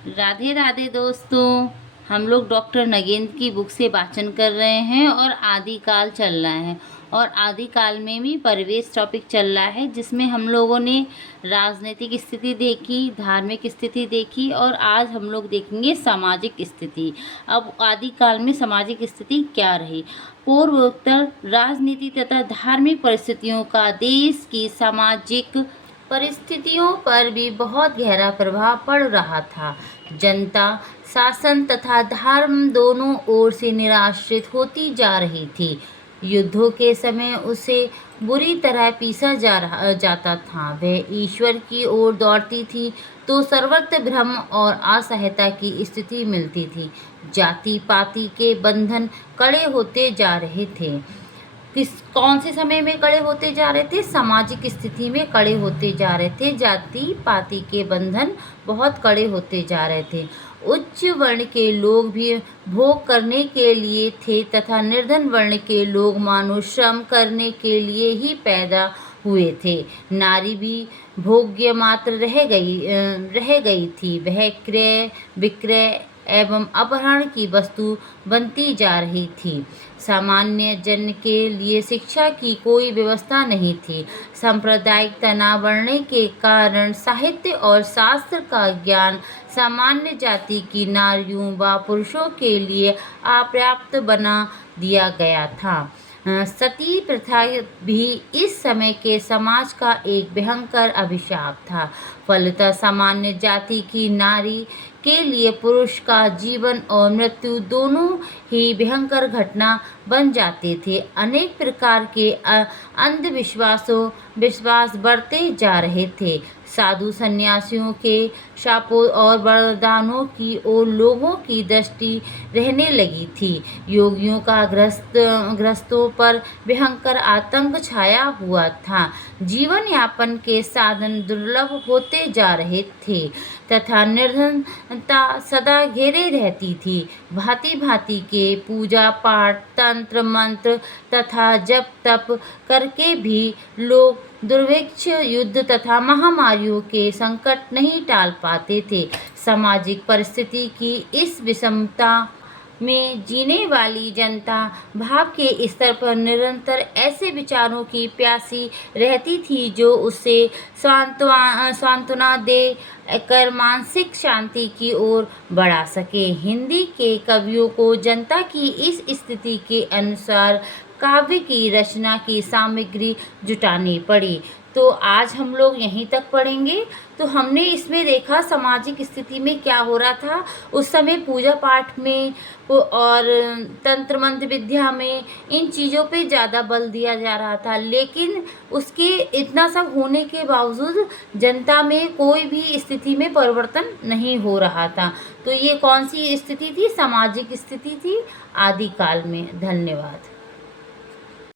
राधे राधे दोस्तों। हम लोग डॉक्टर नगेंद्र की बुक से वाचन कर रहे हैं और आदिकाल चल रहा है। और आदिकाल में भी परिवेश टॉपिक चल रहा है, जिसमें हम लोगों ने राजनीतिक स्थिति देखी, धार्मिक स्थिति देखी और आज हम लोग देखेंगे सामाजिक स्थिति। अब आदिकाल में सामाजिक स्थिति क्या रही। पूर्वोत्तर राजनीति तथा धार्मिक परिस्थितियों का देश की सामाजिक परिस्थितियों पर भी बहुत गहरा प्रभाव पड़ रहा था। जनता शासन तथा धर्म दोनों ओर से निराश्रित होती जा रही थी। युद्धों के समय उसे बुरी तरह पीसा जाता था। वह ईश्वर की ओर दौड़ती थी तो सर्वत्र भ्रम और असहायता की स्थिति मिलती थी। जाति पाति के बंधन कड़े होते जा रहे थे। कौन से समय में कड़े होते जा रहे थे? सामाजिक स्थिति में कड़े होते जा रहे थे। जाति पाति के बंधन बहुत कड़े होते जा रहे थे। उच्च वर्ण के लोग भी भोग करने के लिए थे तथा निर्धन वर्ण के लोग मानो श्रम करने के लिए ही पैदा हुए थे। नारी भी भोग्य मात्र रह गई थी। वह क्रय विक्रय एवं अपहरण की वस्तु बनती जा रही थी। सामान्य जन के लिए शिक्षा की कोई व्यवस्था नहीं थी। सांप्रदायिक तनाव बढ़ने के कारण साहित्य और शास्त्र का ज्ञान सामान्य जाति की नारियों व पुरुषों के लिए अपर्याप्त बना दिया गया था। सती प्रथा भी इस समय के समाज का एक भयंकर अभिशाप था। फलतः सामान्य जाति की नारी के लिए पुरुष का जीवन और मृत्यु दोनों ही भयंकर घटना बन जाते थे। अनेक प्रकार के विश्वास बढ़ते जा रहे थे। साधु सन्यासियों के शापों और वरदानों की ओर लोगों की दृष्टि रहने लगी थी। योगियों का ग्रस्तों पर भयंकर आतंक छाया हुआ था। जीवन यापन के साधन दुर्लभ होते जा रहे थे तथा निर्धनता सदा घेरे रहती थी। भांति भांति के पूजा पाठ तंत्र मंत्र तथा जप तप करके भी लोग दुर्भिक्ष युद्ध तथा महामारियों के संकट नहीं टाल पाते थे। सामाजिक परिस्थिति की इस विषमता में जीने वाली जनता भाव के स्तर पर निरंतर ऐसे विचारों की प्यासी रहती थी जो उसे सांत्वना दे कर मानसिक शांति की ओर बढ़ा सके। हिंदी के कवियों को जनता की इस स्थिति के अनुसार काव्य की रचना की सामग्री जुटानी पड़ी। तो आज हम लोग यहीं तक पढ़ेंगे। तो हमने इसमें देखा सामाजिक स्थिति में क्या हो रहा था उस समय पूजा पाठ में और तंत्र मंत्र विद्या में, इन चीज़ों पे ज़्यादा बल दिया जा रहा था। लेकिन उसके इतना सब होने के बावजूद जनता में कोई भी स्थिति में परिवर्तन नहीं हो रहा था। तो ये कौन सी स्थिति थी? सामाजिक स्थिति थी आदिकाल में। धन्यवाद।